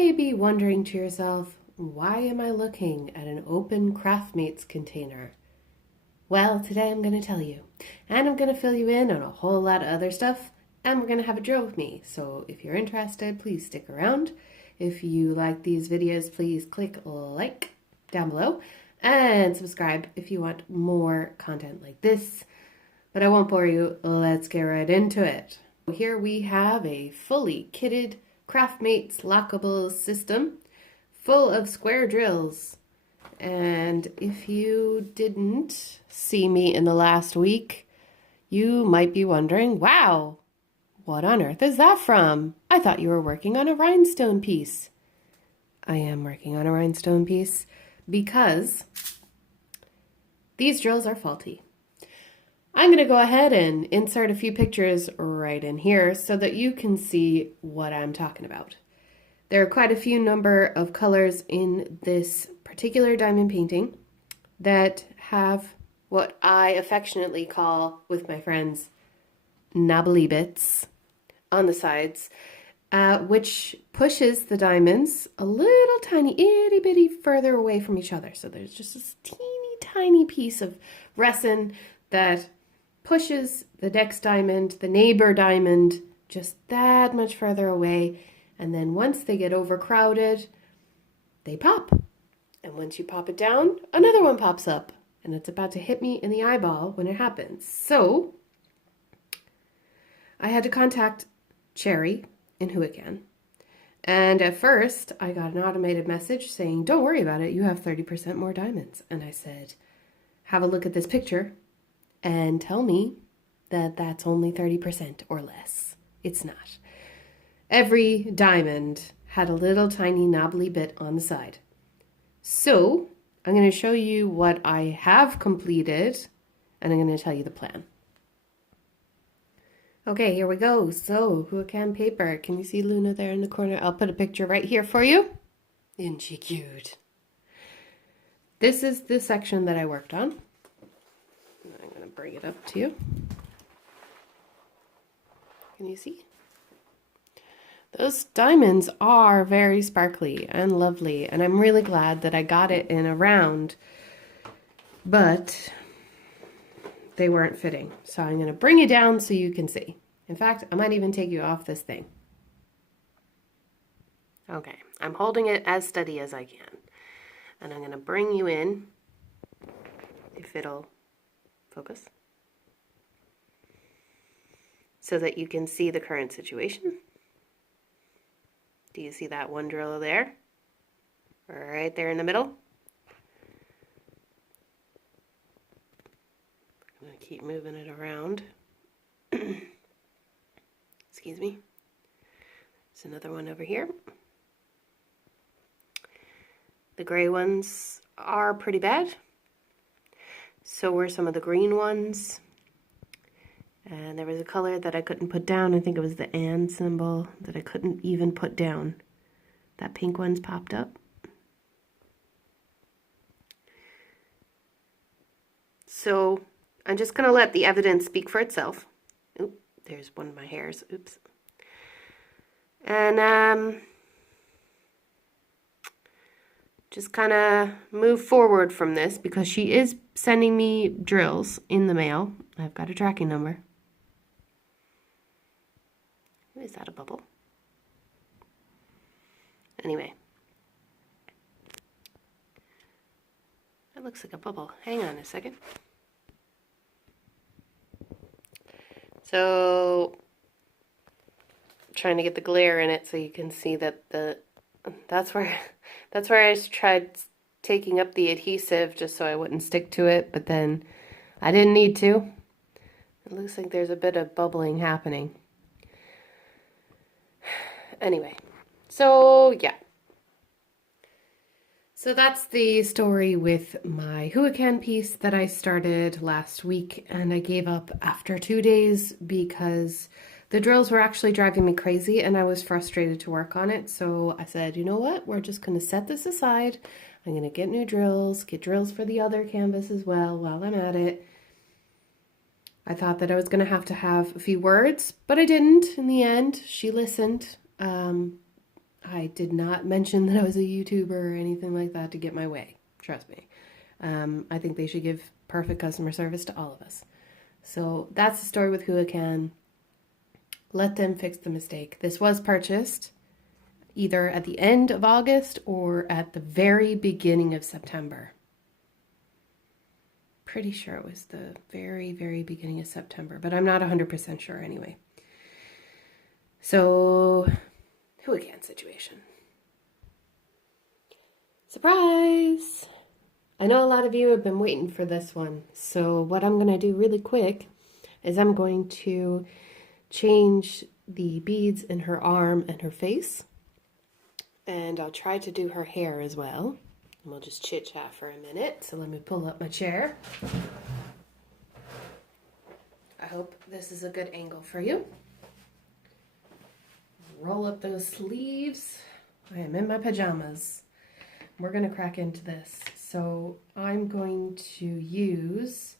may be wondering to yourself, why am I looking at an open Craftmates container? Well, today I'm going to tell you, and I'm going to fill you in on a whole lot of other stuff, and we're going to have a drill with me. So if you're interested, please stick around. If you like these videos, please click like down below and subscribe if you want more content like this. But I won't bore you. Let's get right into it. Here we have a fully kitted Craftmates lockable system full of square drills. And if you didn't see me in the last week, you might be wondering, wow, what on earth is that from? I thought you were working on a rhinestone piece. I am working on a rhinestone piece because these drills are faulty. I'm going to go ahead and insert a few pictures right in here so that you can see what I'm talking about. There are quite a few number of colors in this particular diamond painting that have what I affectionately call, with my friends, knobbly bits on the sides, which pushes the diamonds a little tiny, itty bitty further away from each other. So there's just this teeny tiny piece of resin that pushes the next diamond, the neighbor diamond, just that much further away. And then once they get overcrowded, they pop. And once you pop it down, another one pops up. And it's about to hit me in the eyeball when it happens. So I had to contact Cherry in Huacan. And at first, I got an automated message saying, don't worry about it, you have 30% more diamonds. And I said, have a look at this picture and tell me that that's only 30% or less. It's not. Every diamond had a little tiny knobbly bit on the side. So I'm going to show you what I have completed, and I'm going to tell you the plan. Okay, here we go. So, Huacan paper. Can you see Luna there in the corner? I'll put a picture right here for you. Isn't she cute? This is the section that I worked on. I'm going to bring it up to you. Can you see? Those diamonds are very sparkly and lovely, and I'm really glad that I got it in a round, but they weren't fitting. So I'm going to bring you down so you can see. In fact, I might even take you off this thing. Okay, I'm holding it as steady as I can, and I'm going to bring you in, if it'll focus, so that you can see the current situation. Do you see that one drill there? Right there in the middle? I'm going to keep moving it around. Excuse me. There's another one over here. The gray ones are pretty bad. So were some of the green ones. And there was a color that I couldn't put down. I think it was the and symbol that I couldn't even put down. That pink one's popped up. So I'm just going to let the evidence speak for itself. Oop, there's one of my hairs. Oops. And just kind of move forward from this because she is sending me drills in the mail. I've got a tracking number. Is that a bubble? Anyway. That looks like a bubble. Hang on a second. So, trying to get the glare in it so you can see that that's where I tried taking up the adhesive just so I wouldn't stick to it, but then I didn't need to. It looks like there's a bit of bubbling happening. Anyway, so yeah. So that's the story with my Huacan piece that I started last week, and I gave up after 2 days because the drills were actually driving me crazy and I was frustrated to work on it. So I said, you know what, we're just going to set this aside. I'm going to get new drills, get drills for the other canvas as well while I'm at it. I thought that I was going to have a few words, but I didn't in the end. She listened. I did not mention that I was a YouTuber or anything like that to get my way. Trust me. I think they should give perfect customer service to all of us. So that's the story with Huacan. Let them fix the mistake. This was purchased either at the end of August or at the very beginning of September. Pretty sure it was the very, very beginning of September, but I'm not 100% sure anyway. So, Huacan situation. Surprise! I know a lot of you have been waiting for this one. So what I'm going to do really quick is I'm going to change the beads in her arm and her face. And I'll try to do her hair as well. And we'll just chit chat for a minute. So let me pull up my chair. I hope this is a good angle for you. Roll up those sleeves. I am in my pajamas. We're going to crack into this. So I'm going to use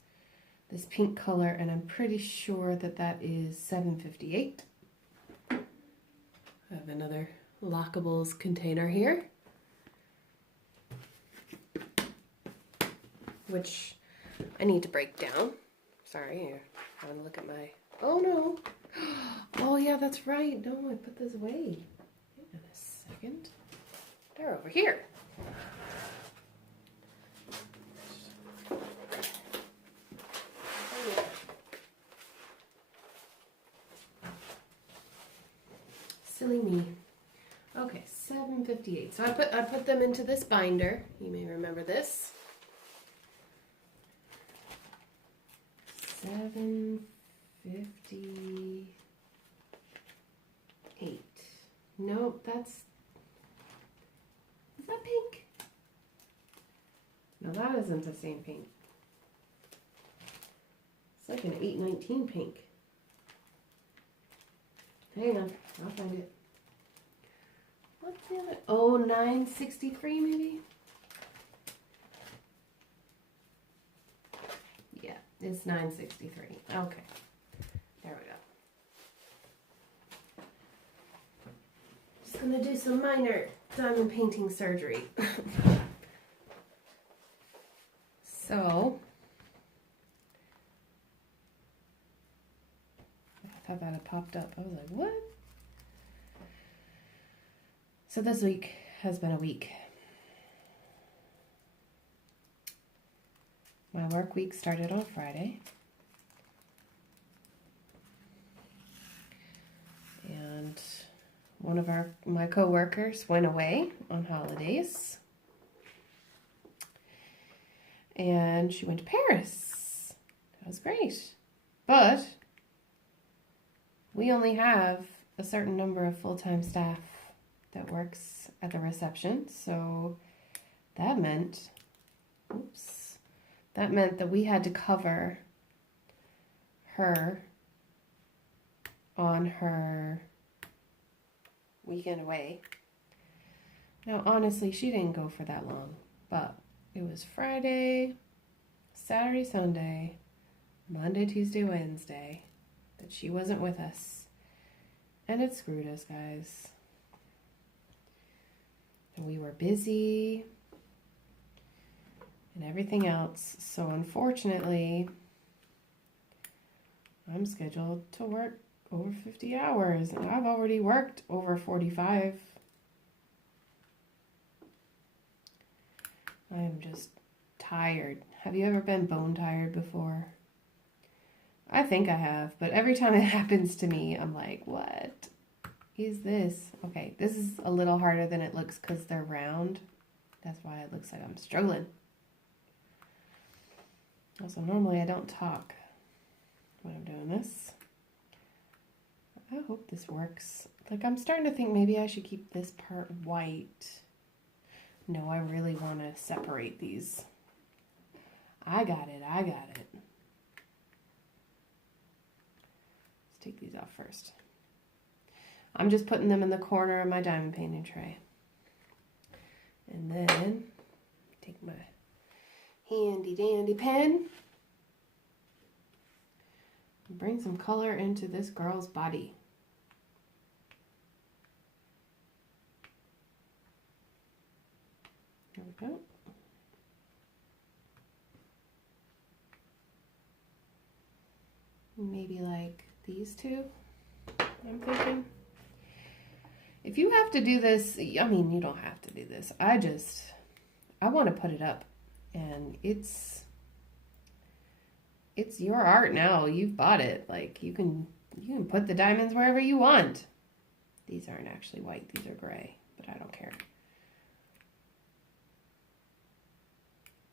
this pink color, and I'm pretty sure that that is 758. I have another Lockables container here, which I need to break down. Sorry, I want to look at my... Oh no! Oh yeah, that's right. No, I put this away. Hang on a second. They're over here. Silly me. Okay, 758. So I put them into this binder. You may remember this. 758. Nope, that's... Is that pink? No, that isn't the same pink. It's like an 819 pink. Hang on, I'll find it. What's the other? Oh, 963 maybe? Yeah, it's 963. Okay, there we go. Just gonna do some minor diamond painting surgery. So, I thought that had popped up. I was like, what? So this week has been a week. My work week started on Friday. And one of my co-workers went away on holidays. And she went to Paris. That was great. But we only have a certain number of full-time staff that works at the reception. So that meant, that we had to cover her on her weekend away. Now, honestly, she didn't go for that long, but it was Friday, Saturday, Sunday, Monday, Tuesday, Wednesday that she wasn't with us. And it screwed us, guys. And we were busy and everything else. So unfortunately, I'm scheduled to work over 50 hours. And I've already worked over 45. I am just tired. Have you ever been bone tired before? I think I have, but every time it happens to me, I'm like, what is this? Okay, this is a little harder than it looks because they're round. That's why it looks like I'm struggling. Also, normally I don't talk when I'm doing this. I hope this works. Like, I'm starting to think maybe I should keep this part white. No, I really want to separate these. I got it. Let's take these off first. I'm just putting them in the corner of my diamond painting tray. And then take my handy dandy pen and bring some color into this girl's body. we go. Maybe like these two, I'm thinking. If you have to do this, I mean, you don't have to do this. I want to put it up, and it's your art now. You've bought it. Like, you can put the diamonds wherever you want. These aren't actually white. These are gray, but I don't care.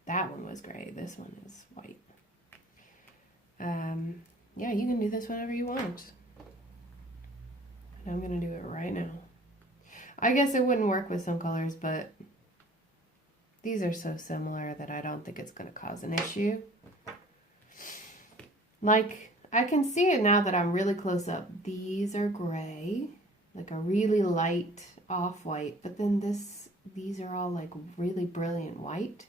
That one was gray. This one is white. Yeah, you can do this whenever you want. And I'm going to do it right now. I guess it wouldn't work with some colors, but these are so similar that I don't think it's going to cause an issue. Like, I can see it now that I'm really close up. These are gray, like a really light off-white, but then these are all like really brilliant white.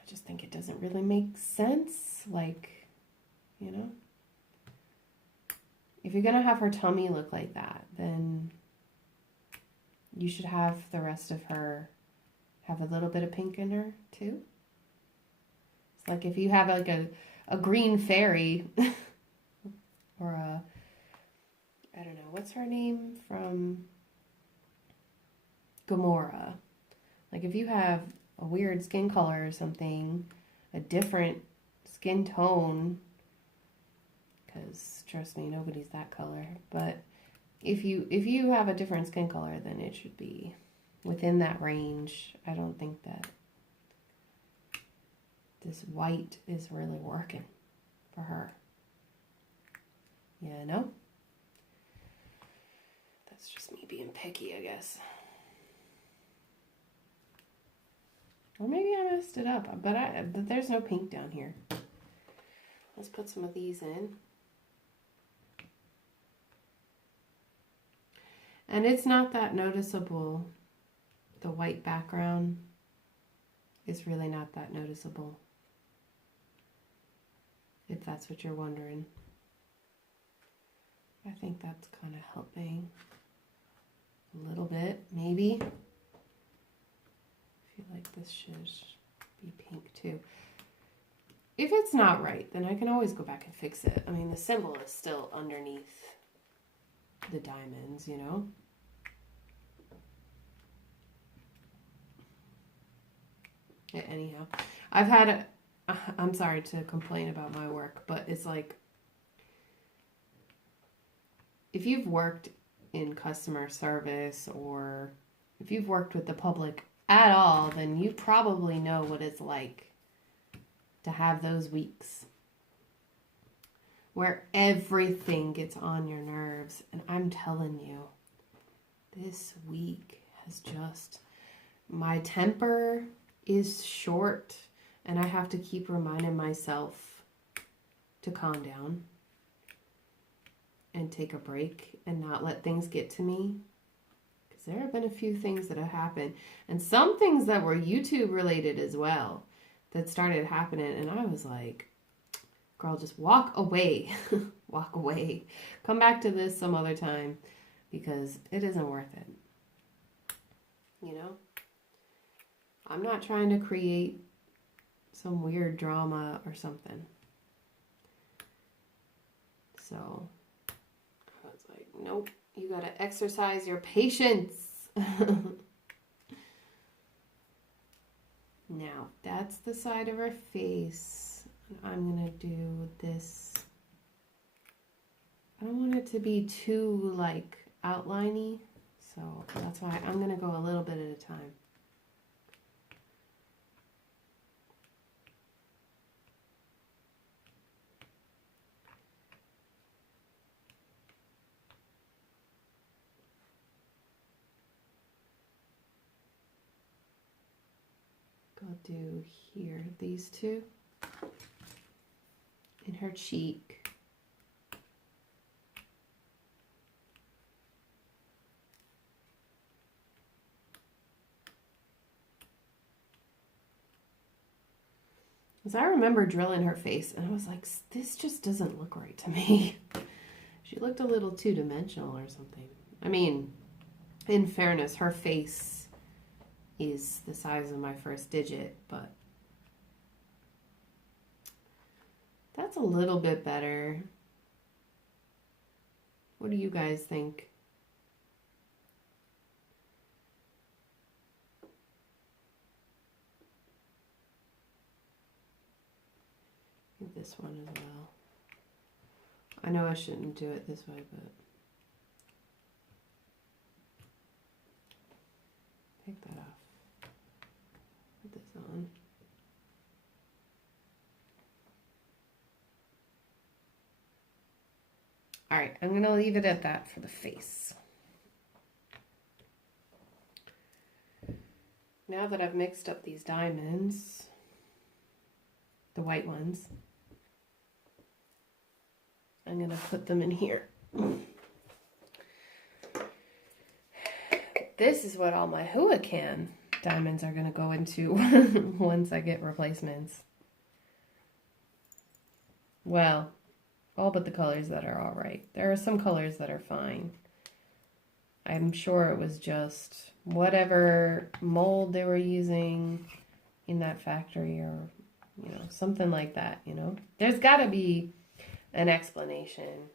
I just think it doesn't really make sense, like, you know? If you're going to have her tummy look like that, then you should have the rest of her have a little bit of pink in her, too. It's like if you have like a green fairy, or I don't know, what's her name from Gamora? Like if you have a weird skin color or something, a different skin tone, because trust me, nobody's that color, but if you have a different skin color, then it should be within that range. I don't think that this white is really working for her. You know? That's just me being picky, I guess. Or maybe I messed it up, but there's no pink down here. Let's put some of these in. And it's not that noticeable. The white background is really not that noticeable, if that's what you're wondering. I think that's kind of helping a little bit, maybe. I feel like this should be pink too. If it's not right, then I can always go back and fix it. I mean, the symbol is still underneath the diamonds, you know? Yeah, anyhow, I'm sorry to complain about my work, but it's like, if you've worked in customer service or if you've worked with the public at all, then you probably know what it's like to have those weeks where everything gets on your nerves. And I'm telling you, this week has just, my temper is short, and I have to keep reminding myself to calm down and take a break and not let things get to me. Because there have been a few things that have happened, and some things that were YouTube related as well that started happening, and I was like, girl, just walk away. Walk away. Come back to this some other time, because it isn't worth it. You know? I'm not trying to create some weird drama or something. So I was like, nope, you gotta exercise your patience. Now, that's the side of her face. I'm gonna do this. I don't want it to be too like outliney, so that's why I'm gonna go a little bit at a time. I'll do here, these two, in her cheek. Because I remember drilling her face, and I was like, this just doesn't look right to me. She looked a little two-dimensional or something. I mean, in fairness, her face is the size of my first digit, but that's a little bit better. What do you guys think? I think this one as well. I know I shouldn't do it this way, but take that off. Put this on. All right, I'm going to leave it at that for the face. Now that I've mixed up these diamonds, the white ones, I'm going to put them in here. This is what all my Huacan diamonds are going to go into once I get replacements. Well, all but the colors that are all right. There are some colors that are fine. I'm sure it was just whatever mold they were using in that factory, or, you know, something like that, you know. There's got to be an explanation.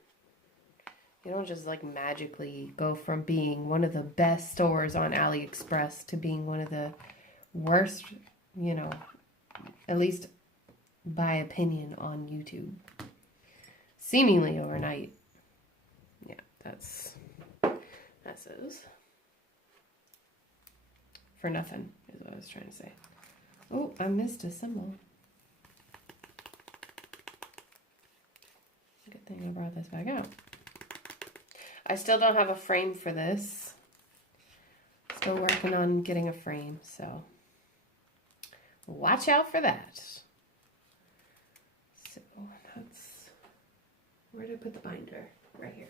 You don't just like magically go from being one of the best stores on AliExpress to being one of the worst, you know, at least by opinion, on YouTube. Seemingly overnight. Yeah, that's those. For nothing is what I was trying to say. Oh, I missed a symbol. Good thing I brought this back out. I still don't have a frame for this. Still working on getting a frame, so watch out for that. So that's, where did I put the binder? Right here.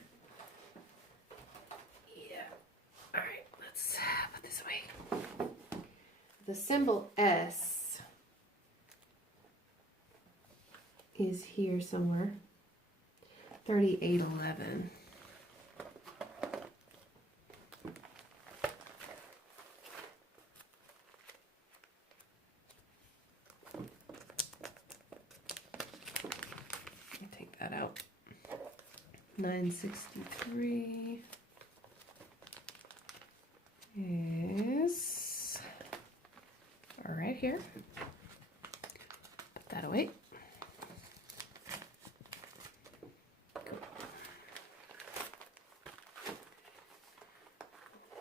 Yeah. All right, let's put this away. The symbol S is here somewhere. 3811. Take that out. 963 is right here. Put that away.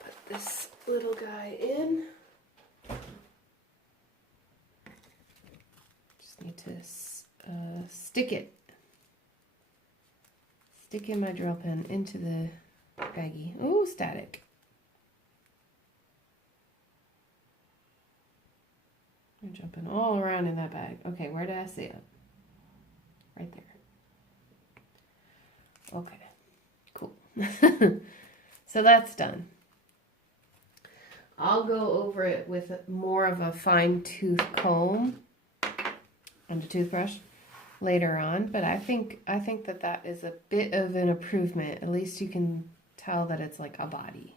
Put this little guy in. Just need to stick it. Stick in my drill pen into the baggie. Ooh, static. I'm jumping all around in that bag. Okay, where did I see it? Right there. Okay, cool. So that's done. I'll go over it with more of a fine-tooth comb and a toothbrush later on, but I think that is a bit of an improvement. At least you can tell that it's like a body.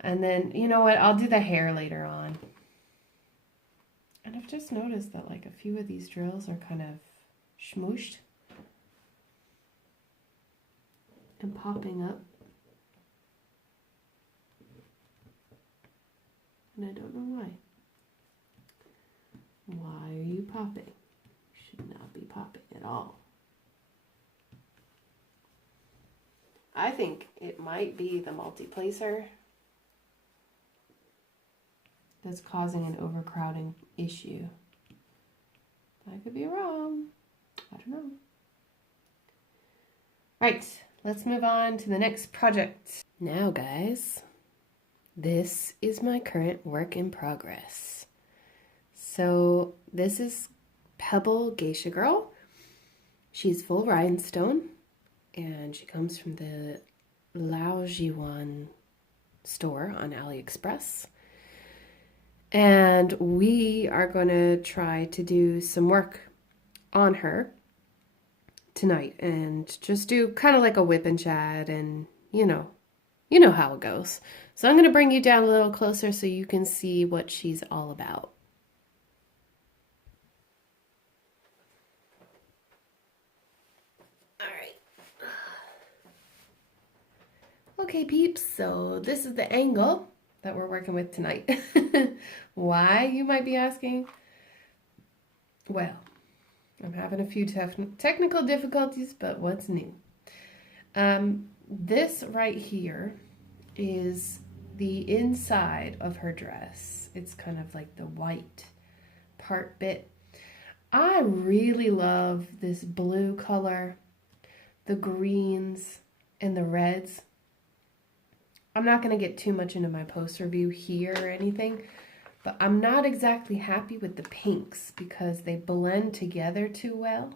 And then, you know what, I'll do the hair later on. And I've just noticed that like a few of these drills are kind of smooshed and popping up. And I don't know why. Why are you popping? Should not be popping at all. I think it might be the multi-placer that's causing an overcrowding issue. I could be wrong. I don't know. Right, let's move on to the next project. Now, guys, this is my current work in progress. So this is Pebble Geisha Girl. She's full rhinestone, and she comes from the Huacan store on AliExpress. And we are going to try to do some work on her tonight and just do kind of like a whip and chat, and you know how it goes. So I'm going to bring you down a little closer so you can see what she's all about. All right. Okay, peeps, so this is the angle that we're working with tonight. Why, you might be asking? Well, I'm having a few technical difficulties, but what's new? This right here is the inside of her dress. It's kind of like the white part bit. I really love this blue color, the greens, and the reds. I'm not going to get too much into my post review here or anything, but I'm not exactly happy with the pinks because they blend together too well.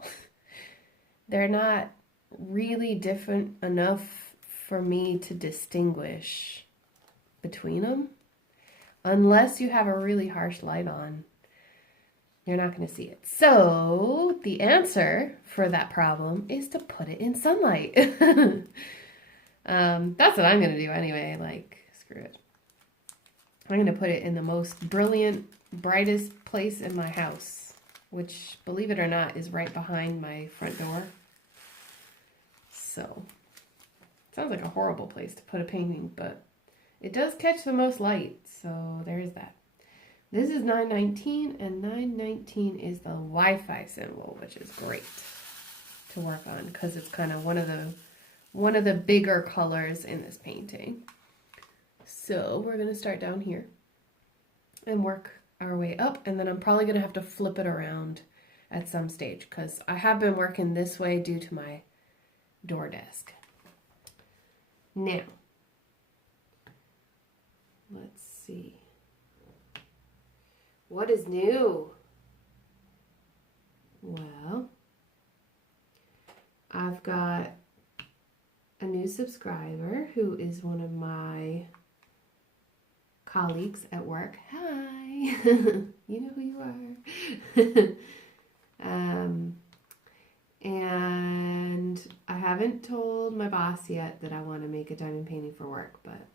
They're not really different enough for me to distinguish between them. Unless you have a really harsh light on, you're not going to see it. So the answer for that problem is to put it in sunlight. That's what I'm going to do anyway. Like, screw it. I'm going to put it in the most brilliant, brightest place in my house, which, believe it or not, is right behind my front door. So, sounds like a horrible place to put a painting, but it does catch the most light, so there's that. This is 919, and 919 is the Wi-Fi symbol, which is great to work on because it's kind of one of the bigger colors in this painting. So we're going to start down here and work our way up, and then I'm probably going to have to flip it around at some stage because I have been working this way due to my door desk. Now, let's see. What is new? Well, I've got a new subscriber who is one of my colleagues at work. Hi, you know who you are. And I haven't told my boss yet that I want to make a diamond painting for work, but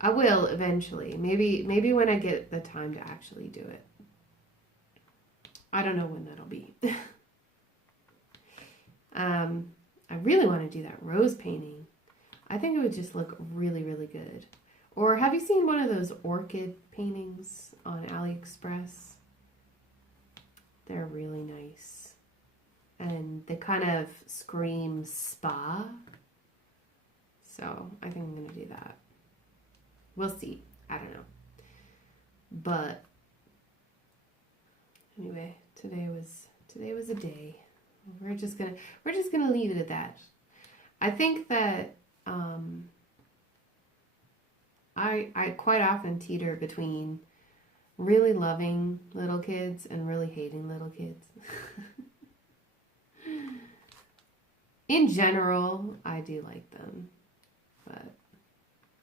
I will eventually. Maybe when I get the time to actually do it. I don't know when that'll be. I really want to do that rose painting. I think it would just look really, really good. Or have you seen one of those orchid paintings on AliExpress? They're really nice. And they kind of scream spa. So I think I'm going to do that. We'll see. I don't know. But anyway, today was a day. We're just gonna leave it at that. I think that I quite often teeter between really loving little kids and really hating little kids. In general, I do like them, but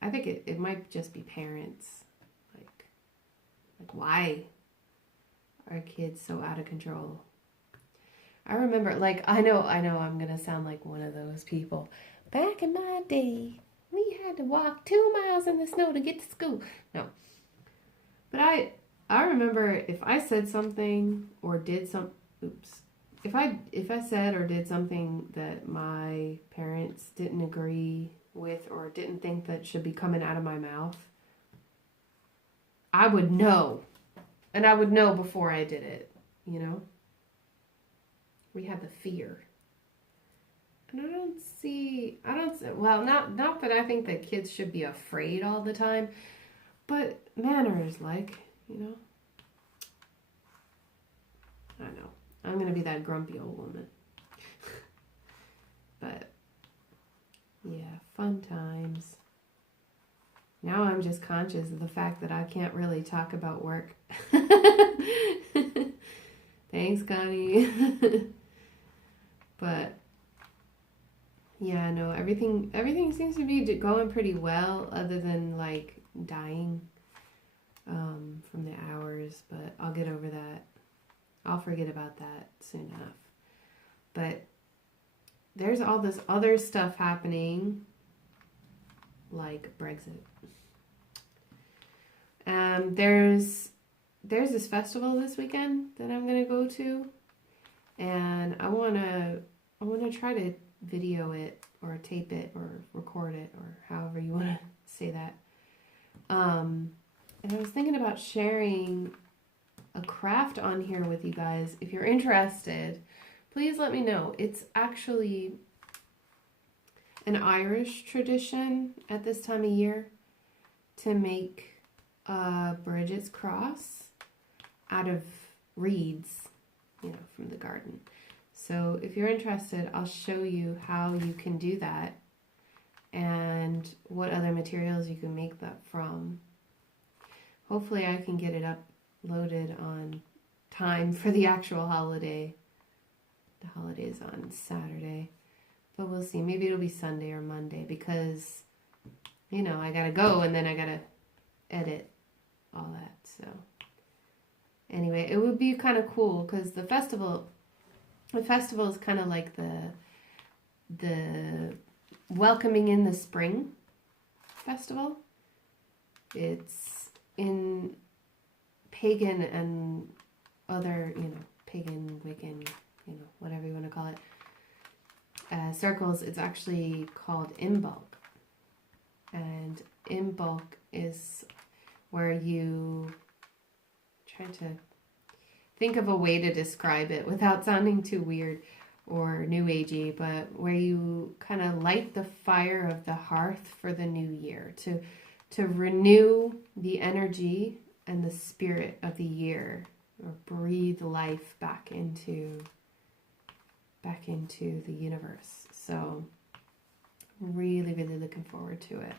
I think it might just be parents. Like why are kids so out of control? I remember, like, I know I'm going to sound like one of those people. Back in my day, we had to walk 2 miles in the snow to get to school. No. But I remember if I said something or did if I said or did something that my parents didn't agree with or didn't think that should be coming out of my mouth, I would know. And I would know before I did it, you know? We have the fear. And not that I think that kids should be afraid all the time, but manners, like, you know? I know. I'm going to be that grumpy old woman. But, yeah, fun times. Now I'm just conscious of the fact that I can't really talk about work. Thanks, Connie. But yeah, no, everything seems to be going pretty well, other than like dying from the hours. But I'll get over that. I'll forget about that soon enough. But there's all this other stuff happening, like Brexit. There's this festival this weekend that I'm gonna go to, and I wanna try to video it or tape it or record it or however you wanna say that. And I was thinking about sharing a craft on here with you guys. If you're interested, please let me know. It's actually an Irish tradition at this time of year to make a Bridget's cross out of reeds, from the garden. So if you're interested, I'll show you how you can do that and what other materials you can make that from. Hopefully I can get it uploaded on time for the actual holiday. The holiday's on Saturday, but we'll see. Maybe it'll be Sunday or Monday because, I gotta go and then I gotta edit all that. So anyway, it would be kind of cool because the festival is kind of like the welcoming in the spring festival. It's in pagan and other, pagan, Wiccan, whatever you want to call it, circles. It's actually called Imbolc. And Imbolc is where you try to think of a way to describe it without sounding too weird or new agey, but where you kind of light the fire of the hearth for the new year to renew the energy and the spirit of the year, or breathe life back into the universe. So really, really looking forward to it.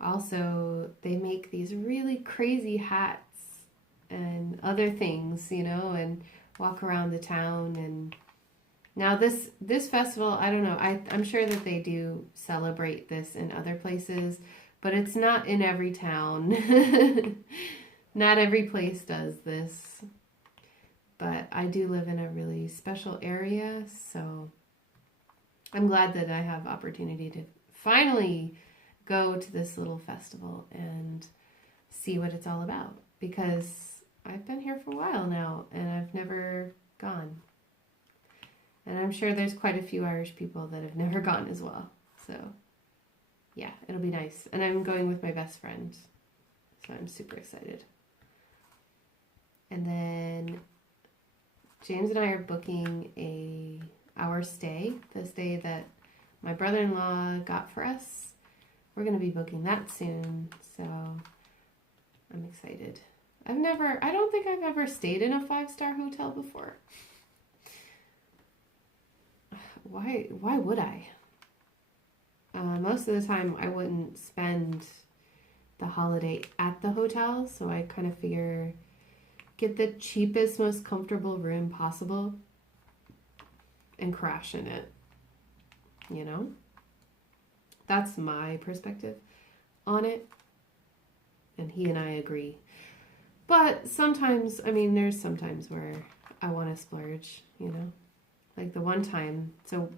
Also, they make these really crazy hats and other things, and walk around the town. And now this festival, I don't know, I'm sure that they do celebrate this in other places, but it's not in every town. Not every place does this. But I do live in a really special area, so I'm glad that I have opportunity to finally go to this little festival and see what it's all about, because I've been here for a while now and I've never gone. And I'm sure there's quite a few Irish people that have never gone as well. So yeah, it'll be nice. And I'm going with my best friend, so I'm super excited. And then James and I are booking our stay, the stay that my brother-in-law got for us. We're going to be booking that soon, so I'm excited. I don't think I've ever stayed in a 5-star hotel before. Why would I? Most of the time I wouldn't spend the holiday at the hotel, so I kind of figure get the cheapest, most comfortable room possible and crash in it, That's my perspective on it, and he and I agree. But sometimes, there's sometimes where I want to splurge, Like the one time, so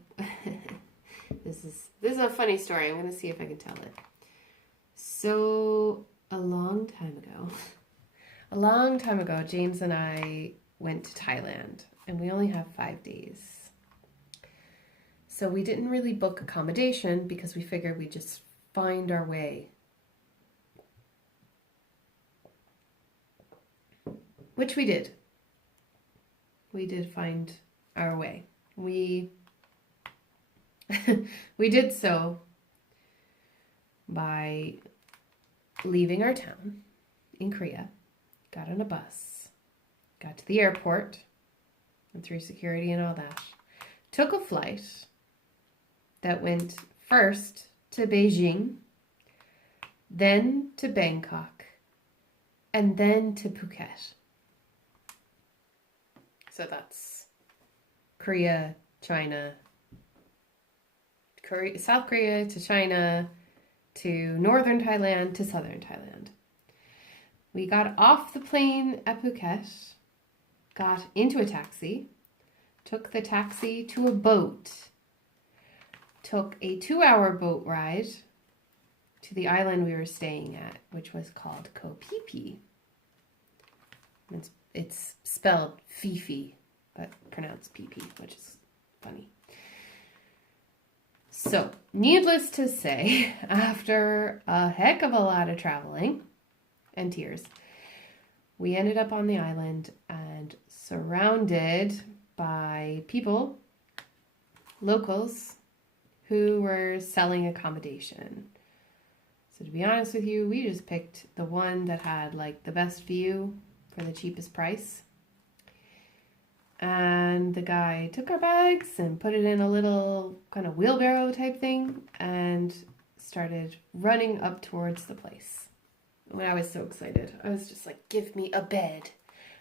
this is a funny story. I'm going to see if I can tell it. So a long time ago, James and I went to Thailand, and we only have 5 days. So we didn't really book accommodation because we figured we'd just find our way. Which we did. We did find our way. We did so by leaving our town in Korea, got on a bus, got to the airport, and through security and all that, took a flight that went first to Beijing, then to Bangkok, and then to Phuket. So that's Korea, China, South Korea to China, to northern Thailand to southern Thailand. We got off the plane at Phuket, got into a taxi, took the taxi to a boat, took a 2-hour boat ride to the island we were staying at, which was called Kopipi. It's spelled Fifi, but pronounced PP, which is funny. So, needless to say, after a heck of a lot of traveling and tears, we ended up on the island and surrounded by people, locals, who were selling accommodation. So to be honest with you, we just picked the one that had like the best view for the cheapest price. And the guy took our bags and put it in a little kind of wheelbarrow type thing and started running up towards the place. When I was so excited, I was just like, give me a bed.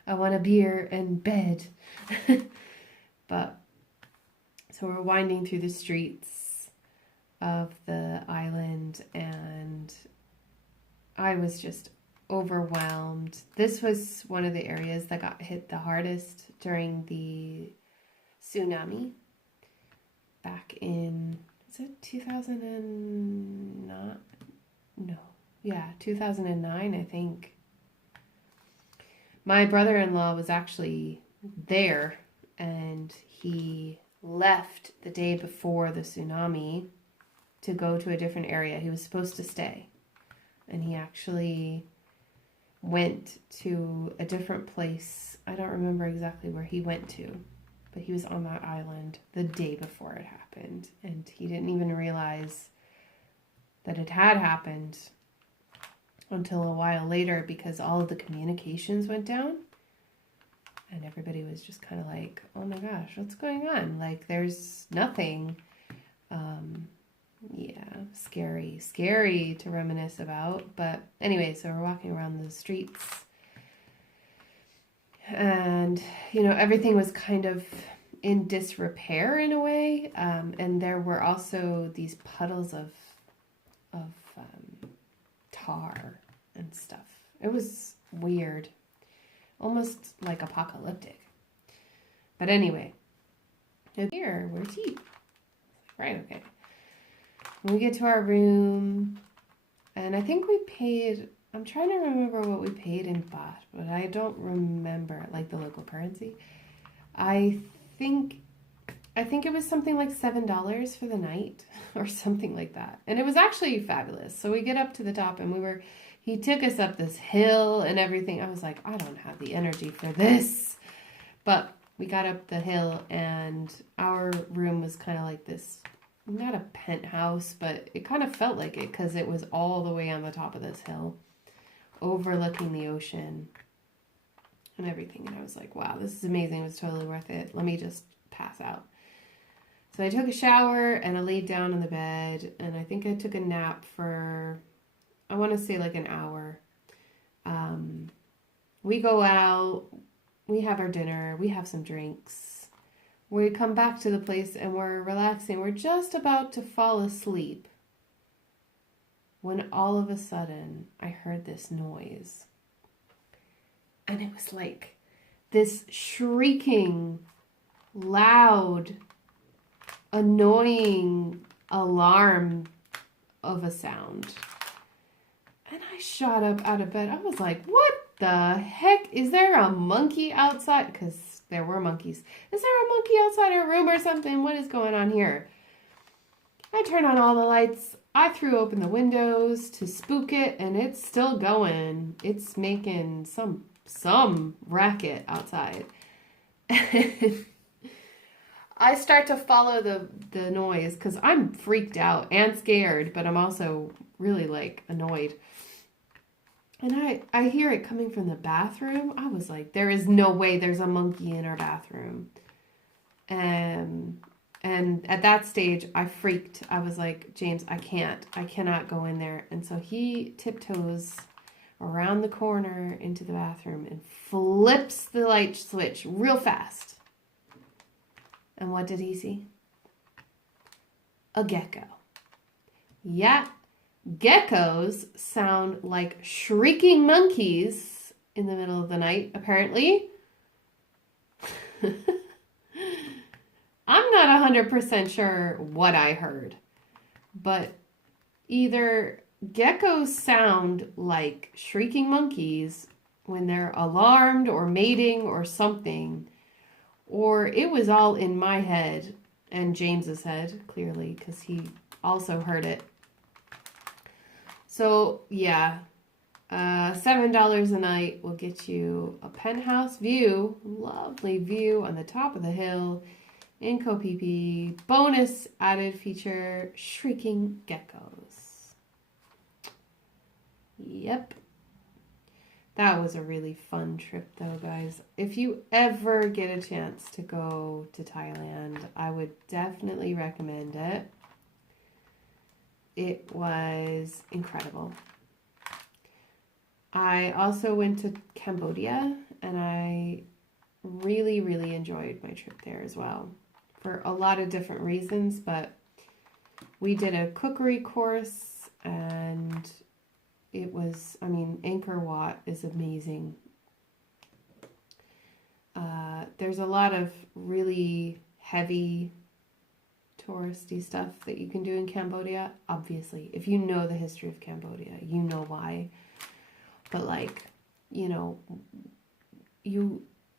I want a beer and bed. But so we're winding through the streets of the island and I was just overwhelmed. This was one of the areas that got hit the hardest during the tsunami back in, is it 2009? No. Yeah, 2009, I think. My brother-in-law was actually there and he left the day before the tsunami to go to a different area. He was supposed to stay. And he actually went to a different place. I don't remember exactly where he went to, but he was on that island the day before it happened. And he didn't even realize that it had happened until a while later because all of the communications went down. And everybody was just kind of like, oh my gosh, what's going on? Like, there's nothing. Yeah, scary to reminisce about. But anyway, so we're walking around the streets. And, you know, everything was kind of in disrepair in a way. And there were also these puddles of tar and stuff. It was weird. Almost like apocalyptic. But anyway, here, where's he? Right, okay. We get to our room, and I think we paid, I'm trying to remember what we paid in baht, but I don't remember, like the local currency. I think it was something like $7 for the night, or something like that. And it was actually fabulous. So we get up to the top, and he took us up this hill and everything. I was like, I don't have the energy for this. But we got up the hill and our room was kind of like this, not a penthouse, but it kind of felt like it because it was all the way on the top of this hill, overlooking the ocean and everything. And I was like, wow, this is amazing. It was totally worth it. Let me just pass out. So I took a shower and I laid down on the bed and I think I took a nap for, I want to say like an hour. We go out, we have our dinner, we have some drinks. We come back to the place and we're relaxing. We're just about to fall asleep when all of a sudden I heard this noise. And it was like this shrieking, loud, annoying alarm of a sound. And I shot up out of bed. I was like, what the heck? Is there a monkey outside? Because there were monkeys. Is there a monkey outside our room or something? What is going on here? I turned on all the lights. I threw open the windows to spook it, and it's still going. It's making some racket outside. I start to follow the noise because I'm freaked out and scared, but I'm also really like annoyed. And I hear it coming from the bathroom. I was like, there is no way there's a monkey in our bathroom. And at that stage, I freaked. I was like, James, I cannot go in there. And so he tiptoes around the corner into the bathroom and flips the light switch real fast. And what did he see? A gecko. Yeah, geckos sound like shrieking monkeys in the middle of the night, apparently. I'm not 100% sure what I heard, but either geckos sound like shrieking monkeys when they're alarmed or mating or something, or it was all in my head and James's head, clearly, because he also heard it. So, yeah, $7 a night will get you a penthouse view, lovely view on the top of the hill in Koh Phi Phi. Bonus added feature, shrieking geckos. Yep. That was a really fun trip though, guys. If you ever get a chance to go to Thailand, I would definitely recommend it. It was incredible. I also went to Cambodia and I really, really enjoyed my trip there as well for a lot of different reasons, but we did a cookery course and it was, I mean, Angkor Wat is amazing. There's a lot of really heavy touristy stuff that you can do in Cambodia. Obviously, if you know the history of Cambodia, you know why. But like, you know,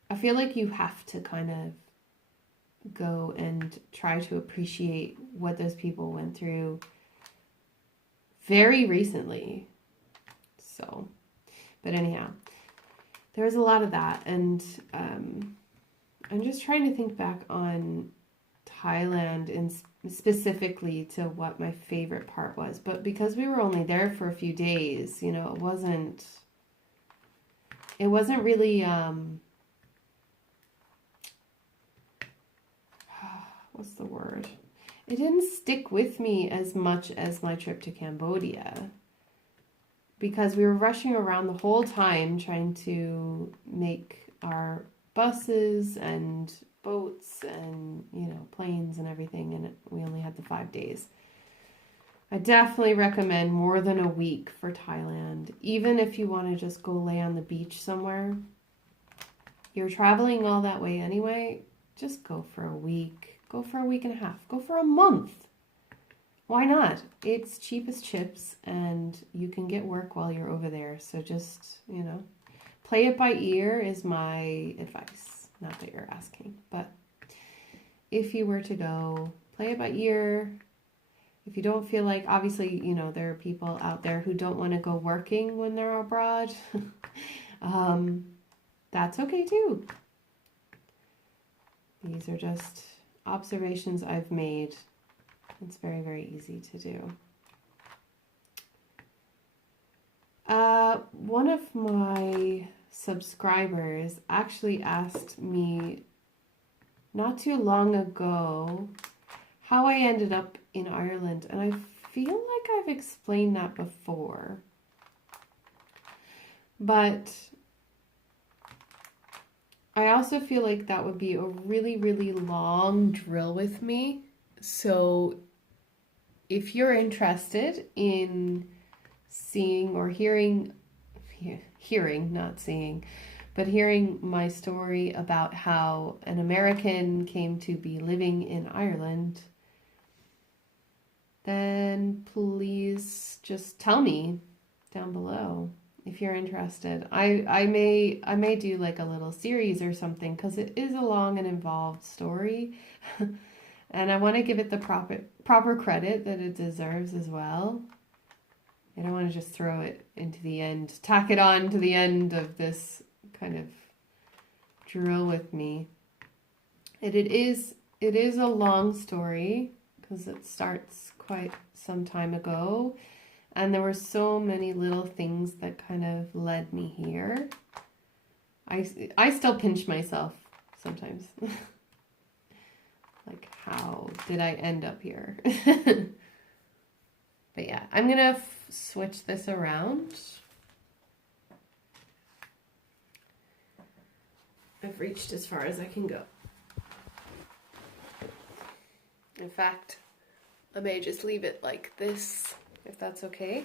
I feel like you have to kind of go and try to appreciate what those people went through very recently. So, but anyhow, there was a lot of that, and I'm just trying to think back on Thailand and specifically to what my favorite part was. But because we were only there for a few days, you know, it wasn't really what's the word? It didn't stick with me as much as my trip to Cambodia, because we were rushing around the whole time trying to make our buses and boats and, you know, planes and everything, and we only had the 5 days. I definitely recommend more than a week for Thailand. Even if you want to just go lay on the beach somewhere, you're traveling all that way anyway, just go for a week. Go for a week and a half. Go for a month. Why not? It's cheap as chips and you can get work while you're over there. So just, you know, play it by ear is my advice. Not that you're asking, but if you were to go, play it by ear. If you don't feel like, obviously, you know, there are people out there who don't want to go working when they're abroad. That's okay too. These are just observations I've made. It's very, very easy to do. One of my subscribers actually asked me not too long ago how I ended up in Ireland, and I feel like I've explained that before. But I also feel like that would be a really, really long drill with me. So if you're interested in seeing or hearing, not seeing, but hearing my story about how an American came to be living in Ireland, then please just tell me down below if you're interested. I may do like a little series or something, because it is a long and involved story. And I want to give it the proper credit that it deserves as well. I don't want to just throw it into the end, tack it on to the end of this kind of drill with me. It is a long story because it starts quite some time ago, and there were so many little things that kind of led me here. I still pinch myself sometimes. Like, how did I end up here? But yeah, I'm going to switch this around. I've reached as far as I can go. In fact, I may just leave it like this, if that's okay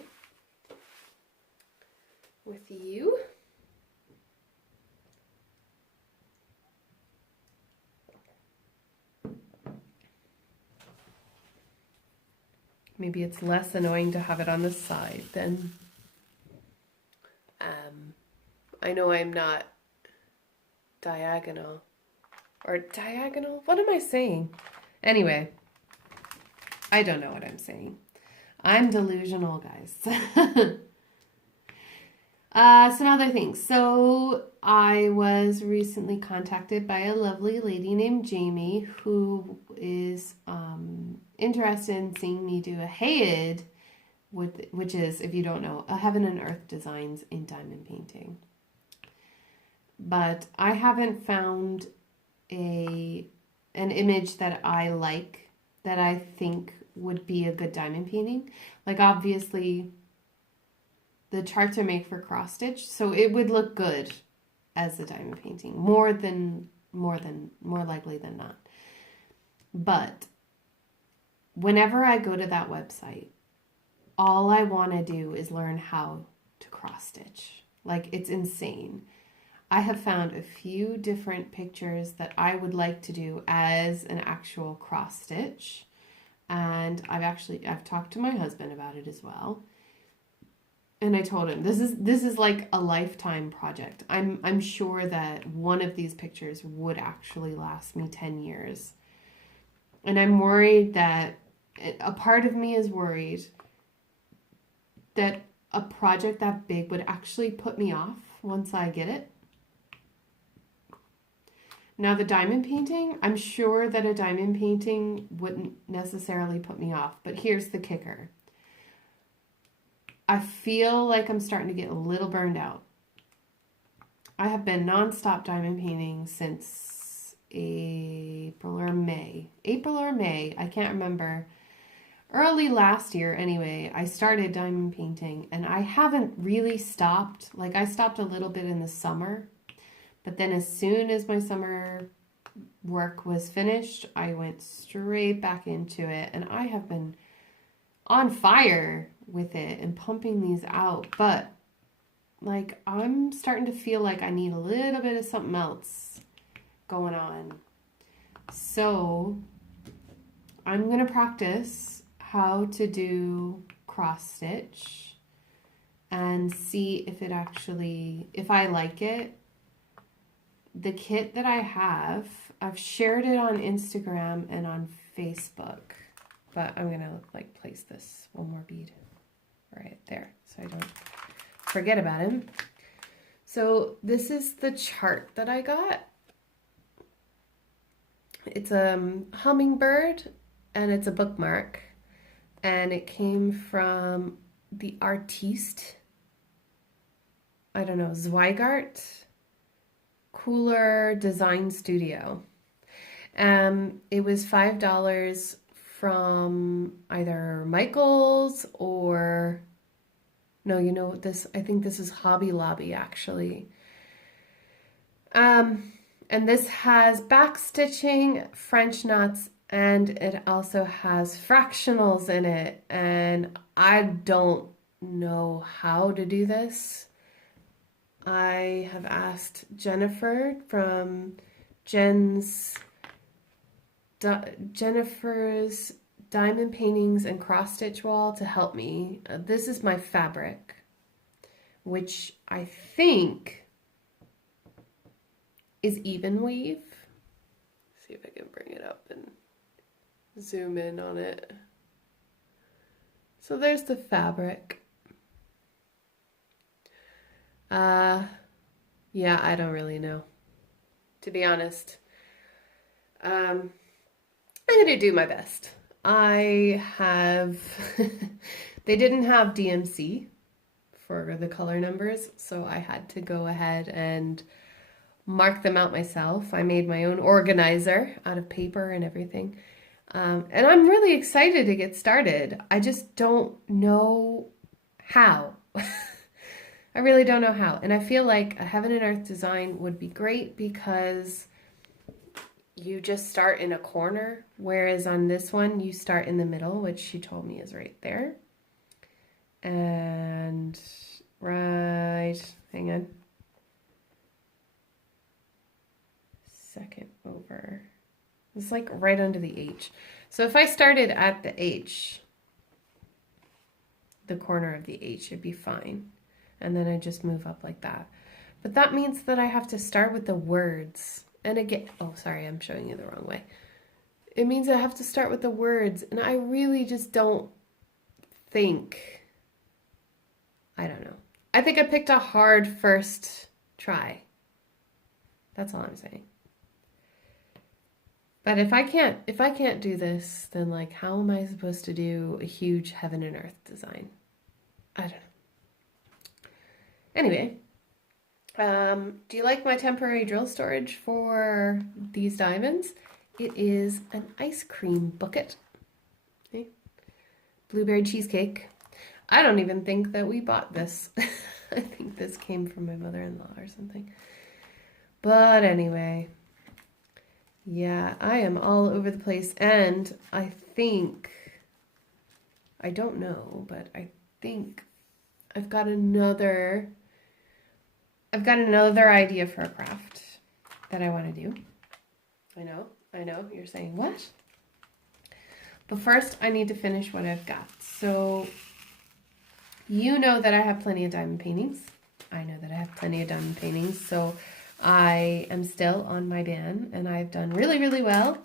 with you. maybe it's less annoying to have it on the side than, I know I'm not diagonal. Or diagonal? What am I saying? Anyway, I don't know what I'm saying. I'm delusional, guys. Some other things. So I was recently contacted by a lovely lady named Jamie who is interested in seeing me do a HAID, which is, if you don't know, a Heaven and Earth Designs in diamond painting. But I haven't found an image that I like, that I think would be a good diamond painting. Like, obviously, the charts are made for cross stitch, so it would look good as a diamond painting, more likely than not. But whenever I go to that website, all I want to do is learn how to cross stitch. Like, it's insane. I have found a few different pictures that I would like to do as an actual cross stitch. And I've talked to my husband about it as well. And I told him this is like a lifetime project. I'm sure that one of these pictures would actually last me 10 years. And I'm worried that a part of me is worried that a project that big would actually put me off once I get it. Now, the diamond painting, I'm sure that a diamond painting wouldn't necessarily put me off, but here's the kicker. I feel like I'm starting to get a little burned out. I have been nonstop diamond painting since April or May, I can't remember. Early last year, anyway, I started diamond painting, and I haven't really stopped. Like, I stopped a little bit in the summer. But then as soon as my summer work was finished, I went straight back into it. And I have been on fire with it and pumping these out. But, like, I'm starting to feel like I need a little bit of something else going on. So I'm going to practice how to do cross stitch and see if if I like it. The kit that I have, I've shared it on Instagram and on Facebook, but I'm gonna like place this one more bead right there so I don't forget about him. So this is the chart that I got. It's a hummingbird and it's a bookmark, and it came from the artiste, I don't know, Zweigart Cooler Design Studio. It was $5 from either Michael's or, no, you know this, I think this is Hobby Lobby actually. And this has back stitching, French knots, and it also has fractionals in it. And I don't know how to do this. I have asked Jennifer from Jennifer's Diamond Paintings and Cross Stitch Wall to help me. This is my fabric, which I think is even weave. See if I can bring it up and zoom in on it. So there's the fabric. Yeah, I don't really know, to be honest. I'm gonna do my best. I have, they didn't have DMC for the color numbers, so I had to go ahead and mark them out myself. I made my own organizer out of paper and everything. And I'm really excited to get started. I just don't know how. I really don't know how. And I feel like a Heaven and Earth design would be great because you just start in a corner, whereas on this one you start in the middle, which she told me is right there. And right, hang on. Second over. It's like right under the H. So if I started at the H, the corner of the H should be fine. And then I just move up like that. But that means that I have to start with the words. And again, oh, sorry, I'm showing you the wrong way. It means I have to start with the words. And I really just don't think, I don't know. I think I picked a hard first try. That's all I'm saying. But if I can't do this, then like how am I supposed to do a huge heaven and earth design? I don't know. Anyway, do you like my temporary drill storage for these diamonds? It is an ice cream bucket. Okay. Blueberry cheesecake. I don't even think that we bought this. I think this came from my mother-in-law or something. But anyway, yeah, I am all over the place, and I think, I don't know, but I think I've got another idea for a craft that I want to do. I know, you're saying, what? But first, I need to finish what I've got. So, you know that I have plenty of diamond paintings. I know that I have plenty of diamond paintings, so I am still on my ban, and I've done really, really well.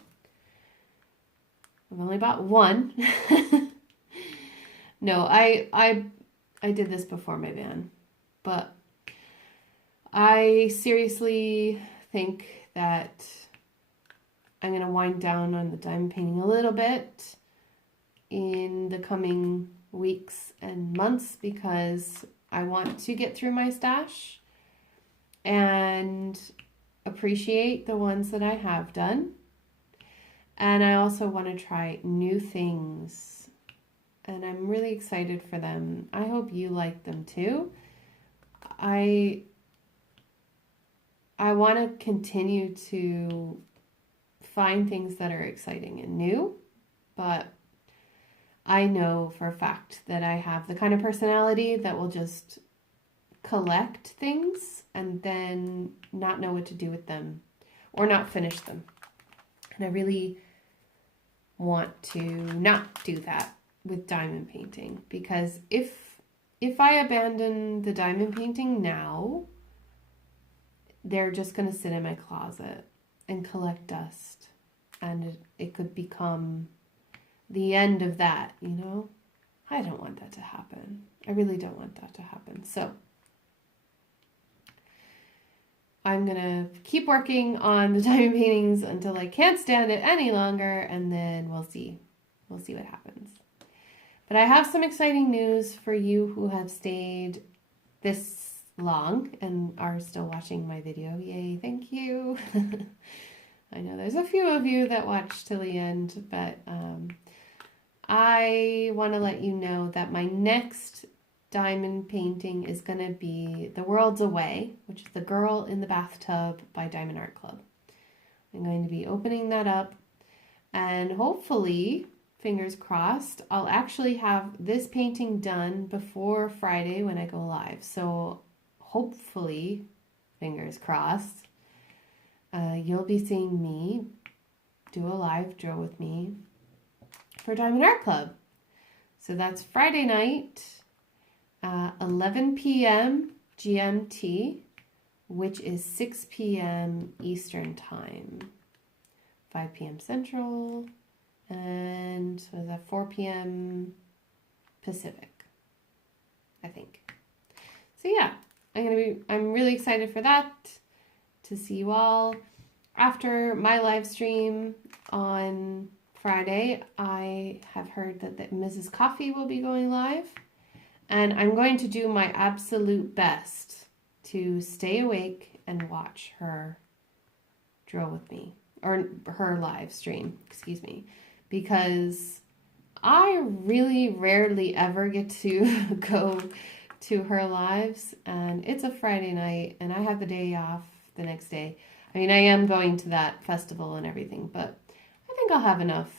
I've only bought one. No, I did this before my ban, but I seriously think that I'm going to wind down on the diamond painting a little bit in the coming weeks and months because I want to get through my stash and appreciate the ones that I have done. And I also want to try new things. And I'm really excited for them. I hope you like them too. I want to continue to find things that are exciting and new, but I know for a fact that I have the kind of personality that will just collect things and then not know what to do with them or not finish them. And I really want to not do that with diamond painting, because if I abandon the diamond painting now, they're just going to sit in my closet and collect dust, and it could become the end of that, you know? I don't want that to happen. I really don't want that to happen. So I'm going to keep working on the diamond paintings until I can't stand it any longer, and then we'll see. We'll see what happens. But I have some exciting news for you who have stayed this long and are still watching my video. Yay, thank you. I know there's a few of you that watch till the end, but I want to let you know that my next diamond painting is going to be The World's Away, which is The Girl in the Bathtub by Diamond Art Club. I'm going to be opening that up, and hopefully, fingers crossed, I'll actually have this painting done before Friday when I go live. So hopefully, fingers crossed, you'll be seeing me do a live draw with me for Diamond Art Club. So that's Friday night, 11 p.m. GMT, which is 6 p.m. Eastern Time, 5 p.m. Central, and so is that 4 p.m. Pacific, I think. So yeah, I'm really excited for that, to see you all. After my live stream on Friday, I have heard that Mrs. Coffee will be going live, and I'm going to do my absolute best to stay awake and watch her draw with me, or her live stream, excuse me, because I really rarely ever get to go to her lives, and it's a Friday night, and I have the day off the next day. I mean, I am going to that festival and everything, but I think I'll have enough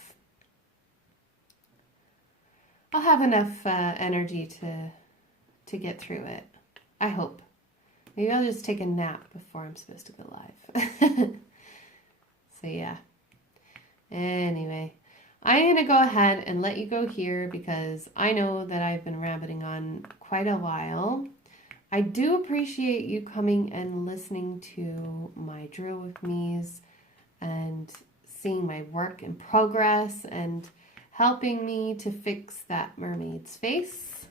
energy to get through it. I hope. Maybe I'll just take a nap before I'm supposed to go live. So yeah. Anyway, I'm going to go ahead and let you go here because I know that I've been rabbiting on quite a while. I do appreciate you coming and listening to my drill with me's and seeing my work in progress and helping me to fix that mermaid's face.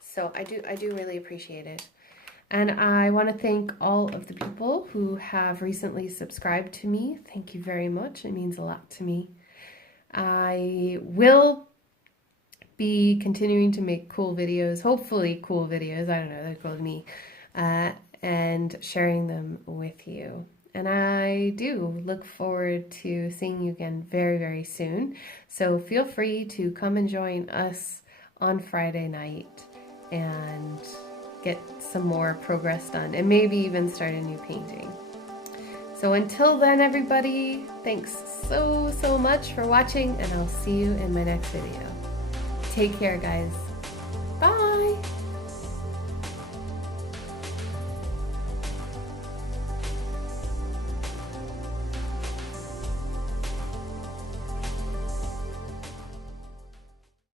So I do really appreciate it. And I want to thank all of the people who have recently subscribed to me. Thank you very much. It means a lot to me. I will be continuing to make cool videos, hopefully cool videos, I don't know, they're cool to me, and sharing them with you. And I do look forward to seeing you again very, very soon. So feel free to come and join us on Friday night and get some more progress done and maybe even start a new painting. So until then, everybody, thanks so much for watching, and I'll see you in my next video. Take care, guys.